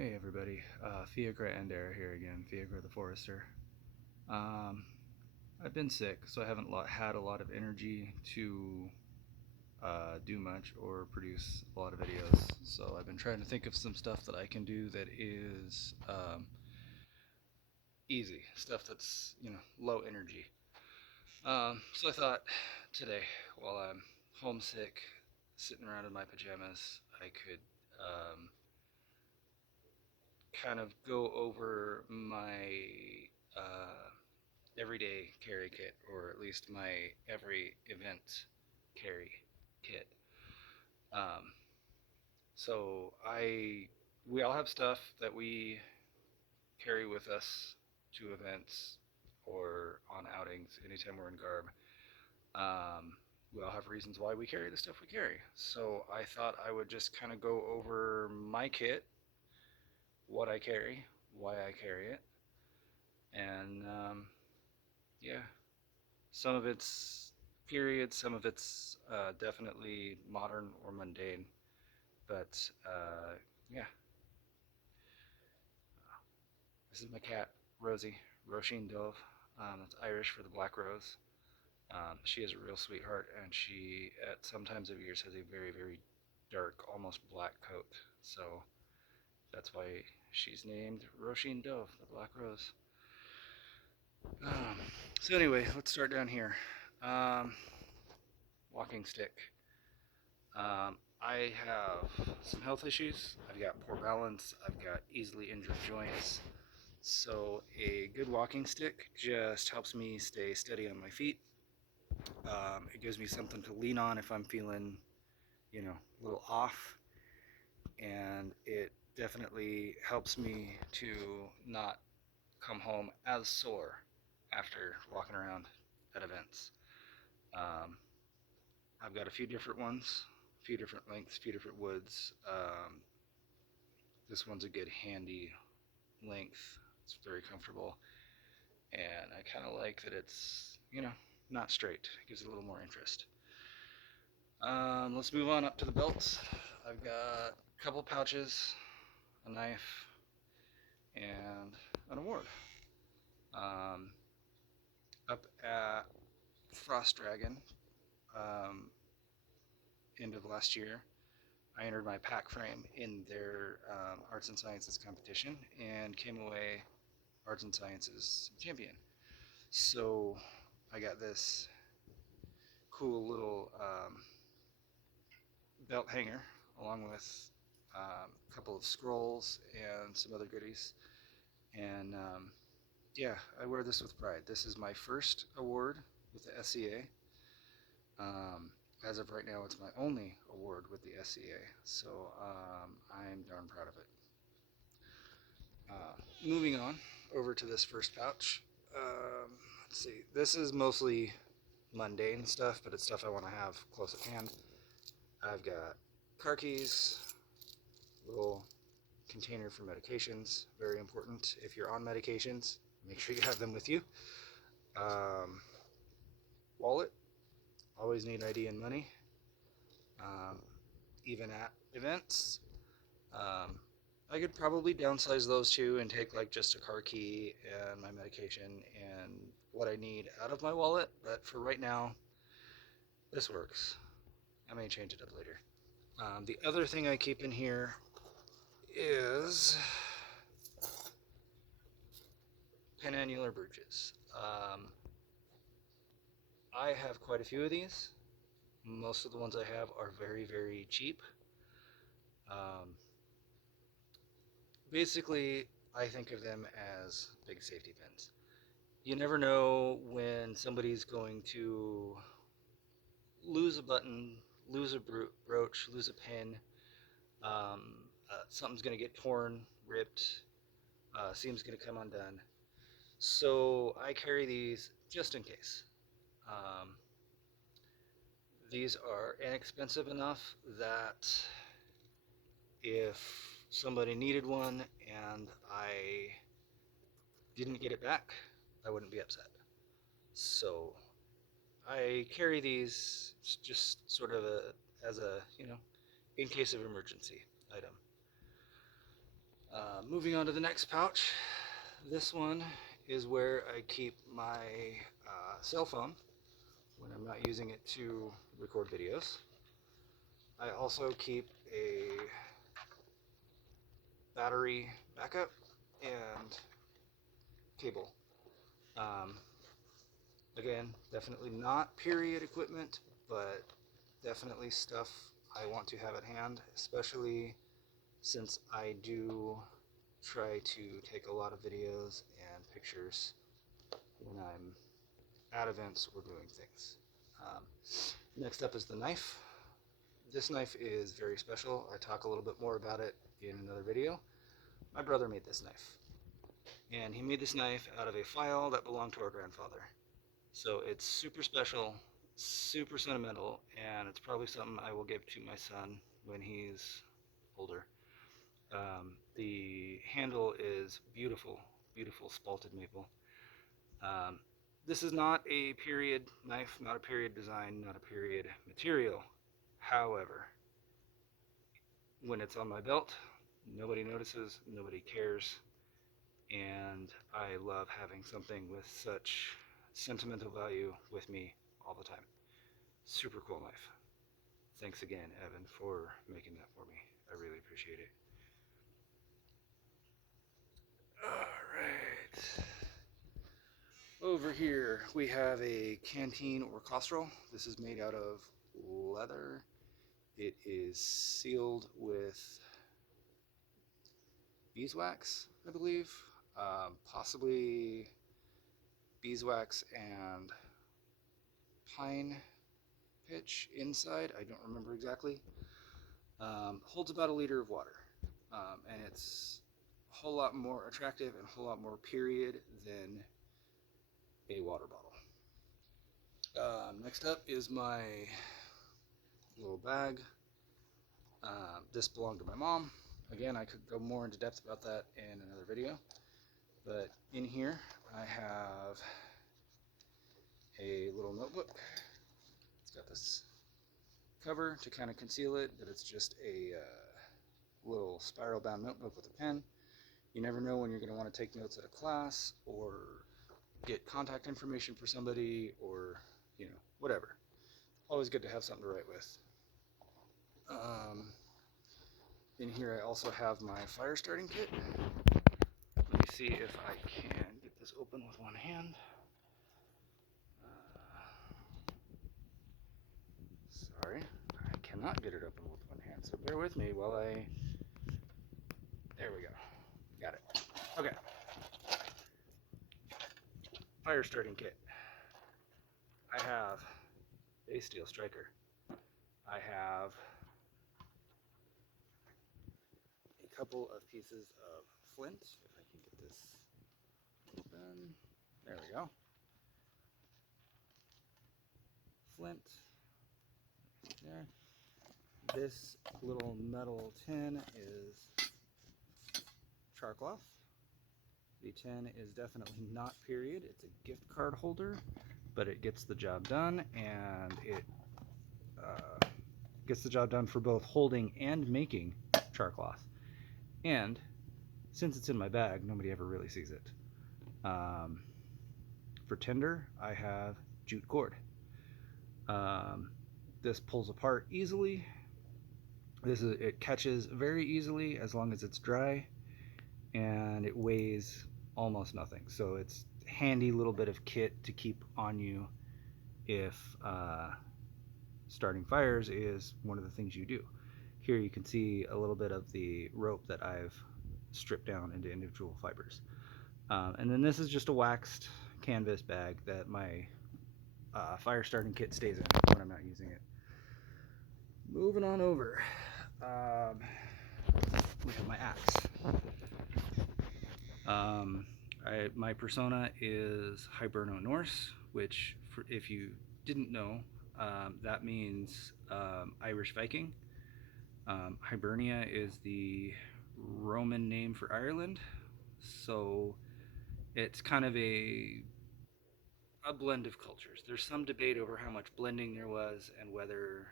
Hey everybody, Fiagra and Air here again, Fiagra the Forester. Um, I've been sick, so I haven't had a lot of energy to do much or produce a lot of videos. So I've been trying to think of some stuff that I can do that is easy, stuff that's, low energy. So I thought today, while I'm homesick, sitting around in my pajamas, I could kind of go over my uh, everyday carry kit, or at least my every event carry kit. Um, so we all have stuff that we carry with us to events or on outings anytime we're in garb. We all have reasons why we carry the stuff we carry. So I thought I would just kind of go over my kit, what I carry, why I carry it, and yeah, some of it's period, some of it's definitely modern or mundane. But yeah, this is my cat, Rosie, Roisin Dove. That's Irish for the black rose. She is a real sweetheart, and she, at some times of years, has a very, very dark, almost black coat. So that's why she's named Roisin Dove, the black rose. Um, so anyway, let's start down here. Um, Walking stick. I have some health issues. I've got poor balance. I've got easily injured joints. So a good walking stick just helps me stay steady on my feet. It gives me something to lean on if I'm feeling, a little off. And it definitely helps me to not come home as sore after walking around at events. Um, I've got a few different ones, a few different lengths, a few different woods. This one's a good handy length. It's very comfortable, and I kind of like that it's, not straight. It gives it a little more interest. Let's move on up to the belts. I've got a couple pouches, a knife, and an award. Um, Up at Frost Dragon, um, end of last year, I entered my pack frame in their arts and sciences competition and came away arts and sciences champion. So I got this cool little belt hanger along with a couple of scrolls and some other goodies. And yeah, I wear this with pride. This is my first award with the SCA. As of right now, it's my only award with the SCA, so I'm darn proud of it. Moving on over to this first pouch. Let's see. This is mostly mundane stuff, but it's stuff I want to have close at hand. I've got car keys, little container for medications, very important. If you're on medications, make sure you have them with you. Um, Wallet, always need ID and money, um, even at events. Um, I could probably downsize those two and take like just a car key and my medication and what I need out of my wallet, but for right now, this works. I may change it up later. The other thing I keep in here is penannular brooches. I have quite a few of these. Most of the ones I have are very, very cheap. Um, Basically, I think of them as big safety pins. You never know when somebody's going to lose a button, lose a brooch, lose a pin. Um, Something's going to get torn, ripped, seam's going to come undone. So I carry these just in case. Um, these are inexpensive enough that if somebody needed one and I didn't get it back, I wouldn't be upset. So I carry these just sort of as a, in case of emergency item. Moving on to the next pouch. This one is where I keep my cell phone when I'm not using it to record videos. I also keep a battery backup and cable. Um, Again, definitely not period equipment, but definitely stuff I want to have at hand, especially since I do try to take a lot of videos and pictures when I'm at events or doing things. Um, Next up is the knife. This knife is very special. I talk a little bit more about it in another video. My brother made this knife, and he made this knife out of a file that belonged to our grandfather. So it's super special, super sentimental, and it's probably something I will give to my son when he's older. The handle is beautiful, beautiful spalted maple. Um, this is not a period knife, not a period design, not a period material. However, when it's on my belt, nobody notices, nobody cares, and I love having something with such sentimental value with me all the time. Super cool knife. Thanks again, Evan, for making that for me. I really appreciate it. Alright. Over here we have a canteen or castrol. This is made out of leather. It is sealed with beeswax, I believe. Possibly beeswax and pine pitch inside. I don't remember exactly. Holds about a liter of water. And it's a whole lot more attractive and a whole lot more period than a water bottle. Next up is my little bag. This belonged to my mom. Again, I could go more into depth about that in another video. But in here, I have a little notebook. It's got this cover to kind of conceal it, but it's just a little spiral bound notebook with a pen. You never know when you're going to want to take notes at a class or get contact information for somebody or, whatever. Always good to have something to write with. In here I also have my fire starting kit. Let me see if I can get this open with one hand. Sorry, I cannot get it open with one hand, so bear with me while I... There we go. Got it. Okay. Fire starting kit. I have a steel striker. I have a couple of pieces of flint, if I can get this open. There we go. Flint. There. This little metal tin is char cloth. The tin is definitely not period. It's a gift card holder, but it gets the job done, and it gets the job done for both holding and making char cloth. And since it's in my bag, nobody ever really sees it. For tinder, I have jute cord. This pulls apart easily. It catches very easily as long as it's dry, and it weighs almost nothing. So it's a handy little bit of kit to keep on you if starting fires is one of the things you do. Here you can see a little bit of the rope that I've stripped down into individual fibers. And then this is just a waxed canvas bag that my fire starting kit stays in when I'm not using it. Moving on over, we have my axe. My persona is Hiberno Norse, which, if you didn't know, that means Irish Viking. Hibernia is the Roman name for Ireland, so it's kind of a blend of cultures. There's some debate over how much blending there was and whether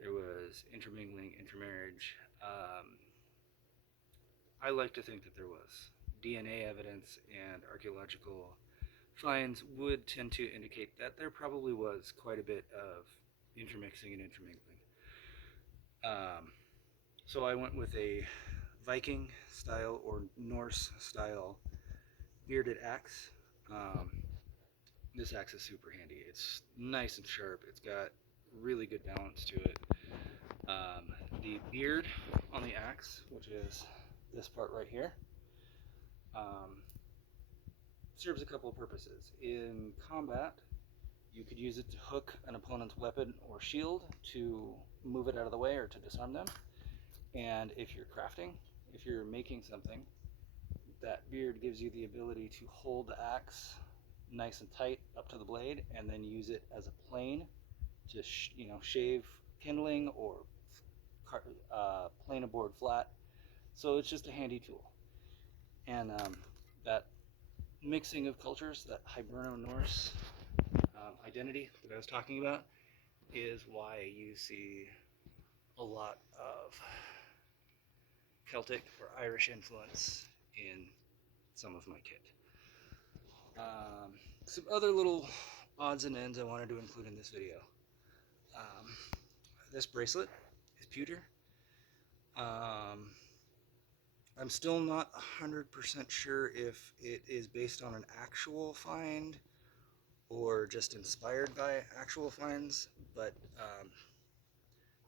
there was intermingling, intermarriage. I like to think that there was. DNA evidence and archaeological finds would tend to indicate that there probably was quite a bit of intermixing and intermingling. Um, so I went with a Viking style or Norse style bearded axe. Um, this axe is super handy. It's nice and sharp. It's got really good balance to it. The beard on the axe, which is this part right here, um, serves a couple of purposes. In combat, you could use it to hook an opponent's weapon or shield to move it out of the way or to disarm them. And if you're crafting, if you're making something, that beard gives you the ability to hold the axe nice and tight up to the blade and then use it as a plane to shave kindling or plane a board flat. So it's just a handy tool. And that mixing of cultures, that Hiberno-Norse identity that I was talking about, is why you see a lot of Celtic or Irish influence in some of my kit. Some other little odds and ends I wanted to include in this video. Um, this bracelet is pewter. I'm still not 100% sure if it is based on an actual find or just inspired by actual finds, but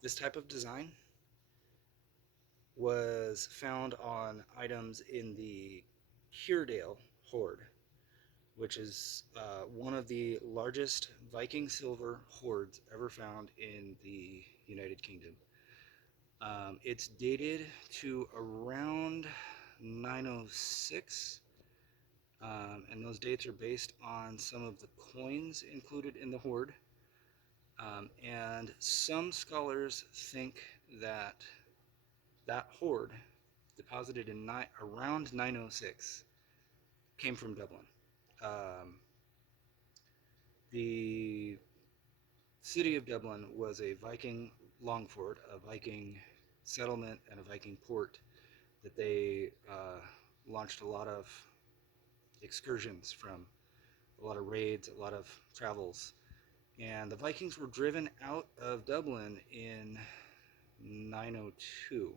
this type of design was found on items in the Curedale hoard, which is one of the largest Viking silver hoards ever found in the United Kingdom. It's dated to around 906, and those dates are based on some of the coins included in the hoard. And some scholars think that that hoard, deposited in around 906, came from Dublin. The city of Dublin was a Viking longfort, a Viking settlement, and a Viking port that they launched a lot of excursions from, a lot of raids, a lot of travels. And the Vikings were driven out of Dublin in 902.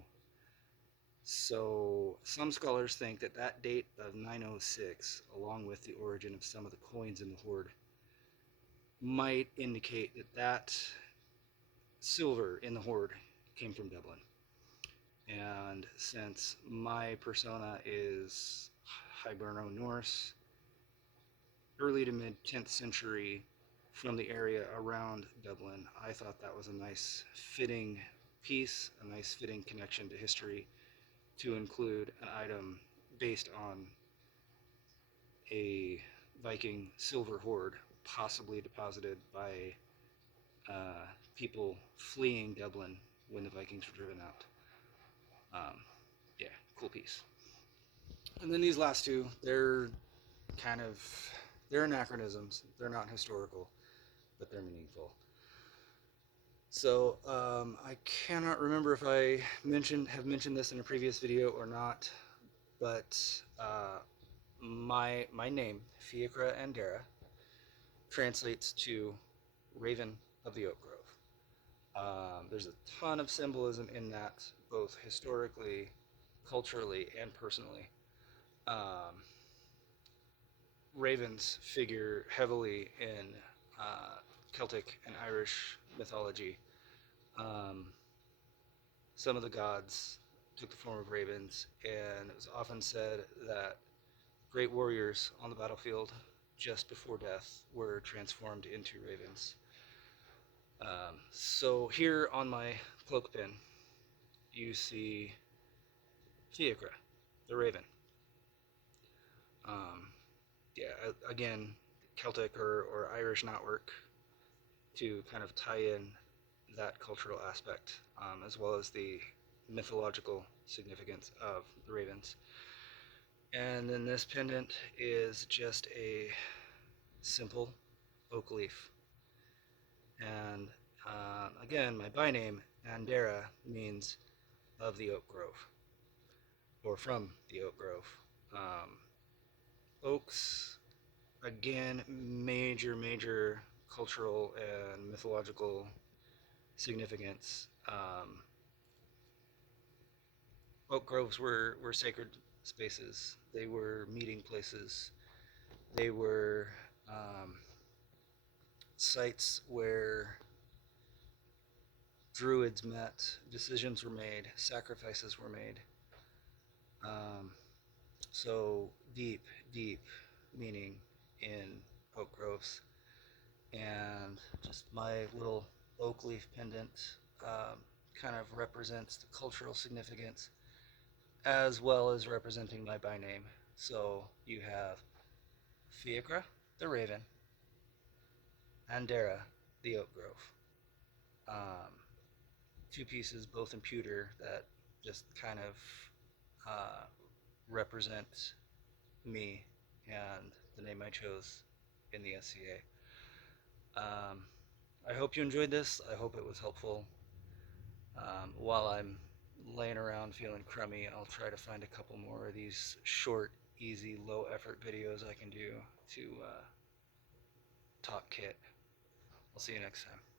So some scholars think that that date of 906, along with the origin of some of the coins in the hoard, might indicate that that silver in the hoard came from Dublin. And since my persona is Hiberno-Norse, early to mid 10th century, from the area around Dublin, I thought that was a nice fitting piece, a nice fitting connection to history to include an item based on a Viking silver hoard, possibly deposited by people fleeing Dublin when the Vikings were driven out. Yeah, cool piece. And then these last two, they're anachronisms. They're not historical, but they're meaningful. So I cannot remember if I have mentioned this in a previous video or not, but my name, Fiacra Andera, translates to Raven of the Oak Grove. There's a ton of symbolism in that, both historically, culturally, and personally. Ravens figure heavily in Celtic and Irish mythology. Some of the gods took the form of ravens, and it was often said that great warriors on the battlefield just before death were transformed into ravens. So here on my cloak pin, you see Fiacra, the raven. Yeah, again, Celtic or Irish knotwork to kind of tie in that cultural aspect, as well as the mythological significance of the ravens. And then this pendant is just a simple oak leaf. And again, my by name, Andera, means of the oak grove. or from the oak grove. Um, Oaks, again, major cultural and mythological significance. Oak groves were sacred spaces. They were meeting places. They were um, sites where druids met, decisions were made, sacrifices were made. Um, so deep meaning in oak groves. And just my little oak leaf pendant um, kind of represents the cultural significance as well as representing my by name. So you have Fiacra, the raven, and Dara, the oak grove. Um, Two pieces, both in pewter, that just kind of uh, represent me and the name I chose in the SCA. I hope you enjoyed this. I hope it was helpful. While I'm laying around feeling crummy, I'll try to find a couple more of these short, easy, low effort videos I can do to talk kit. I'll see you next time.